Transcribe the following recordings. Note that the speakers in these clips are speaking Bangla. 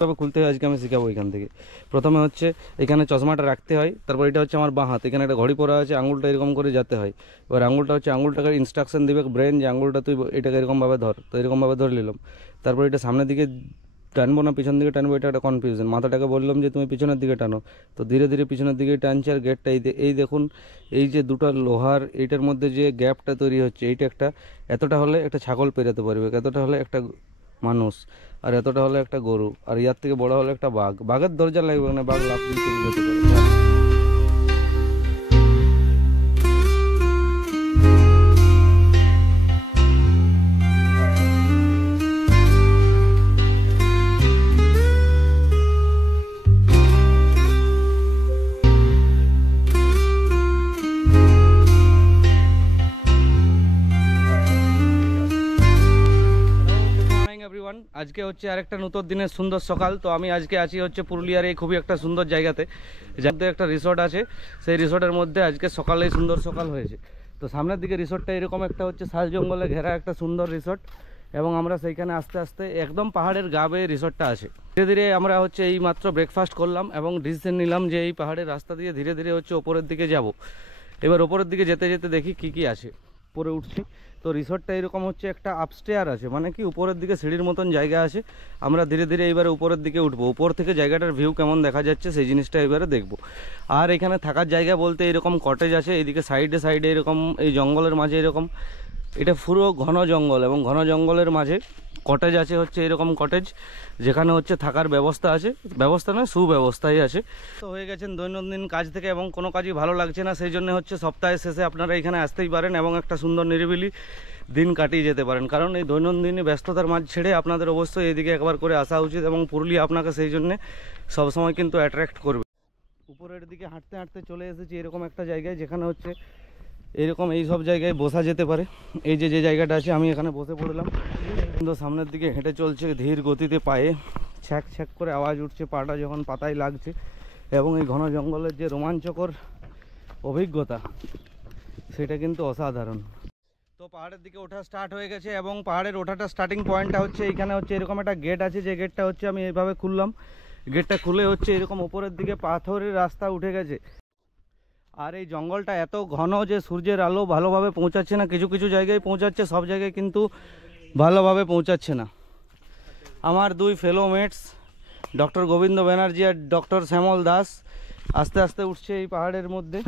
তবে খুলতে হয় আজকে আমি শেখাবো এখান থেকে। প্রথমে হচ্ছে এখানে চশমাটা রাখতে হয়, তারপর এটা হচ্ছে আমার বাঁ হাত, এখানে একটা ঘড়ি পরা আছে, আঙুলটা এরকম করে যেতে হয়। এবার আঙুলটা হচ্ছে আঙুলটাকে ইনস্ট্রাকশন দিবে ব্রেন যে আঙুলটা তুই এটাকে এরকমভাবে ধর, তো এরকমভাবে ধরে নিলাম। তারপর এটা সামনের দিকে টানবো না পিছন দিকে টানবো, এটা একটা কনফিউশন। মাথাটাকে বললাম যে তুমি পিছনের দিকে টানো, তো ধীরে ধীরে পিছনের দিকে টানছে। আর গেটটা এই দেখুন, এই যে দুটো লোহার এইটার মধ্যে যে গ্যাপটা তৈরি হচ্ছে, এইটা একটা এতটা হলে একটা ছাগল পেরোতে পারবে, এতটা হলে একটা মানুষ, আর এতটা হলে একটা গরু, আর ইয়ার থেকে বড় হলে একটা বাঘ। বাঘের দরজা লাগবে না, বাঘ লাফ দিয়ে চলে যেতে পারে। আজকে হচ্ছে আরেকটা নতুন দিনের সুন্দর সকাল। তো আমি আজকে আছি হচ্ছে পুরুলিয়ার এই খুবই একটা সুন্দর জায়গাতে, যাতে একটা রিসোর্ট আছে। সেই রিসোর্টের মধ্যে আজকে সকালেই সুন্দর সকাল হয়েছে। তো সামনের দিকে রিসোর্টটা এরকম একটা হচ্ছে শাল জঙ্গলে ঘেরা একটা সুন্দর রিসোর্ট, এবং আমরা সেইখানে আস্তে আস্তে একদম পাহাড়ের গা বেয়ে রিসোর্টটা আছে। ধীরে ধীরে আমরা হচ্ছে এই মাত্র ব্রেকফাস্ট করলাম এবং ডিসিশন নিলাম যে এই পাহাড়ের রাস্তা দিয়ে ধীরে ধীরে হচ্ছে ওপরের দিকে যাব। এবার ওপরের দিকে যেতে যেতে দেখি কি কি আছে। উপরে উঠছি, তো রিসোর্টটা এরকম হচ্ছে একটা আপস্টেয়ার আছে, মানে কি উপরের দিকে সিঁড়ির মতন জায়গা আছে। আমরা ধীরে ধীরে এবারে উপরের দিকে উঠবো, উপর থেকে জায়গাটার ভিউ কেমন দেখা যাচ্ছে সেই জিনিসটা এবারে দেখবো। আর এখানে থাকার জায়গা বলতে এরকম কটেজ আছে, এইদিকে সাইডে সাইডে এরকম এই জঙ্গলের মাঝে এরকম, এটা পুরো ঘন জঙ্গল এবং ঘন জঙ্গলের মাঝে কটেজ আছে হচ্ছে এরকম কটেজ, যেখানে হচ্ছে থাকার ব্যবস্থা আছে, ব্যবস্থা নয় সুব্যবস্থাই আছে। তো হয়ে গেছেন দৈনন্দিন কাজ থেকে এবং কোনো কাজই ভালো লাগছে না, সেই জন্য হচ্ছে সপ্তাহের শেষে আপনারা এখানে আসতেই পারেন এবং একটা সুন্দর নিরিবিলি দিন কাটিয়ে যেতে পারেন। কারণ এই দৈনন্দিন ব্যস্ততার মাঝ ছেড়ে আপনাদের অবশ্যই এদিকে একবার করে আসা উচিত, এবং পুরুলিয়া আপনাকে সেই জন্যে সবসময় কিন্তু অ্যাট্রাক্ট করবে। উপরের দিকে হাঁটতে হাঁটতে চলে এসেছি এরকম একটা জায়গায়, যেখানে হচ্ছে এরকম এই সব জায়গায় বসা যেতে পারে। এই যে জায়গাটা আছে আমি এখানে বসে পড়লাম, কিন্তু সামনের দিকে হেঁটে চলছে ধীর গতিতে, পায়ে ছ্যাক ছ্যাক করে আওয়াজ উঠছে পাটা যখন পাতায় লাগছে, এবং এই ঘন জঙ্গলের যে রোমাঞ্চকর অভিজ্ঞতা সেটা কিন্তু অসাধারণ। তো পাহাড়ের দিকে ওঠা স্টার্ট হয়ে গেছে, এবং পাহাড়ের ওঠাটা স্টার্টিং পয়েন্টটা হচ্ছে এইখানে হচ্ছে এরকম একটা গেট আছে, যে গেটটা হচ্ছে আমি এইভাবে খুললাম। গেটটা খুলে হচ্ছে এরকম ওপরের দিকে পাথরের রাস্তা উঠে গেছে। আর এই জঙ্গলটা এত ঘন যে সূর্যের আলো ভালোভাবে পৌঁছাচ্ছে না, কিছু কিছু জায়গায় পৌঁছাচ্ছে, সব জায়গায় কিন্তু ভালোভাবে পৌঁছাচ্ছে না। আমার দুই ফেলো মেটস ডক্টর গোবিন্দ ব্যানার্জি আর ডক্টর শ্যামল দাস আস্তে আস্তে উঠছে এই পাহাড়ের মধ্যে,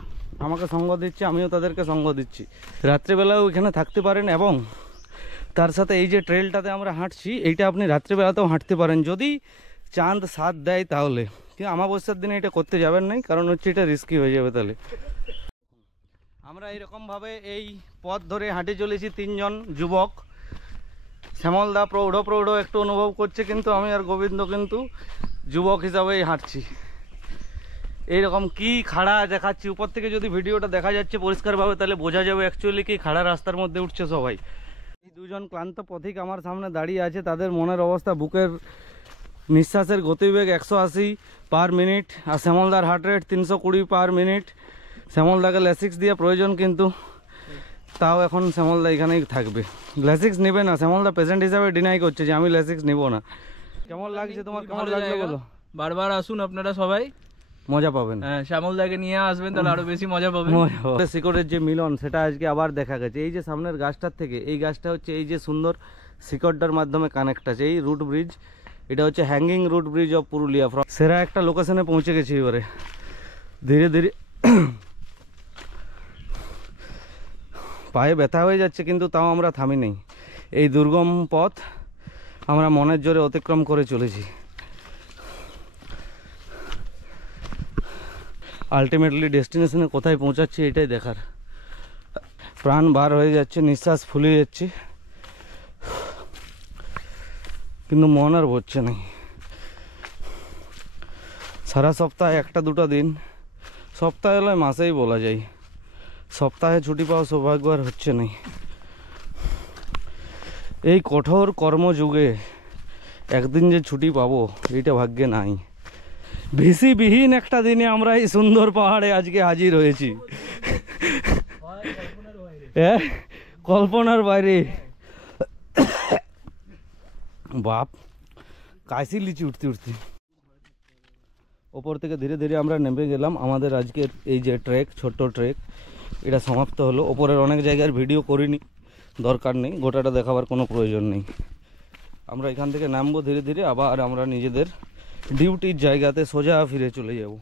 আমাকে সঙ্গ দিচ্ছে, আমিও তাদেরকে সঙ্গ দিচ্ছি। রাত্রিবেলাও এখানে থাকতে পারেন, এবং তার সাথে এই যে ট্রেলটাতে আমরা হাঁটছি এইটা আপনি রাত্রিবেলাতেও হাঁটতে পারেন, যদি চাঁদ সাথ দেয় তাহলে। কিন্তু অমাবস্যার দিনে এটা করতে যাবেন নাই, কারণ হচ্ছে এটা রিস্কি হয়ে যাবে। তাহলে আমরা এইরকমভাবে এই পথ ধরে হাঁটে চলেছি তিনজন যুবক। শ্যামলদা প্রৌঢ় প্রৌঢ় একটু অনুভব করছে, কিন্তু আমি আর গোবিন্দ কিন্তু যুবক হিসাবেই হাঁটছি। এইরকম কি খাড়া দেখাচ্ছি উপর থেকে, যদি ভিডিওটা দেখা যাচ্ছে পরিষ্কারভাবে তাহলে বোঝা যাবে অ্যাকচুয়ালি কি খাড়া রাস্তার মধ্যে উঠছে সবাই। এই দুজন ক্লান্ত পথিক আমার সামনে দাঁড়িয়ে আছে, তাদের মনের অবস্থা, বুকের নিঃশ্বাসের গতিবেগ 180 পার মিনিট, আর শ্যামলদার হার্ট রেট 320 পার মিনিট। শ্যামলদাকে ল্যাসিক্স দিয়ে প্রয়োজন, কিন্তু তাও এখন শ্যামলদা এখানেই থাকবে। ল্যাসিক্স নেবে না, শ্যামলদা পেশেন্ট হিসাবে ডিনাই করছে যে আমি ল্যাসিক্স নেব না। কেমন লাগছে তোমার, কেমন লাগছে বলো? বারবার আসুন আপনারা, সবাই মজা পাবেন। হ্যাঁ, শ্যামলদাকে নিয়ে আসবেন, তাহলে আরো বেশি মজা পাবেন। শিকড়ের যে মিলন সেটা আজকে আবার দেখা গেছে। এই যে সামনের গাছটার থেকে এই গাছটা হচ্ছে এই যে সুন্দর শিকড়টার মাধ্যমে কানেক্ট আছে এই রুট ব্রিজ, এটা হচ্ছে hanging root bridge of Purulia. সেরা একটা লোকেশনে পৌঁছে গেছি। এবারে ধীরে ধীরে পায়ে ব্যথা হয়ে যাচ্ছে, কিন্তু তাও আমরা থামি নেই। এই দুর্গম পথ আমরা মনের জোরে অতিক্রম করে চলেছি। আলটিমেটলি ডেস্টিনেশনে কোথায় পৌঁছাচ্ছি এটাই দেখার। প্রাণ বার হয়ে যাচ্ছে, নিঃশ্বাস ফুলিয়ে যাচ্ছে, কিন্তু মন আর ভরছে না। সারা সপ্তাহে একটা দুটো দিন, সপ্তাহে হলে মাসেই বলা যায়, সপ্তাহে ছুটি পাওয়া সৌভাগ্য আর হচ্ছে না। এই কঠোর কর্মযুগে একদিন যে ছুটি পাবো এইটা ভাগ্যে নাই। ভিসিবিহীন একটা দিনে আমরা এই সুন্দর পাহাড়ে আজকে হাজির হয়েছি। কল্পনার বাইরে। বাপ কাশি লিচি উঠতে উঠতে ওপর থেকে ধীরে ধীরে আমরা নেমে গেলাম। আমাদের আজকের এই যে ট্রেক, ছোট্ট ট্রেক, এটা সমাপ্ত হলো। ওপরের অনেক জায়গার ভিডিও করিনি, দরকার নেই, গোটাটা দেখাবার কোনো প্রয়োজন নেই। আমরা এখান থেকে নামবো ধীরে ধীরে, আবার আমরা নিজেদের ডিউটির জায়গাতে সোজা ফিরে চলে যাব।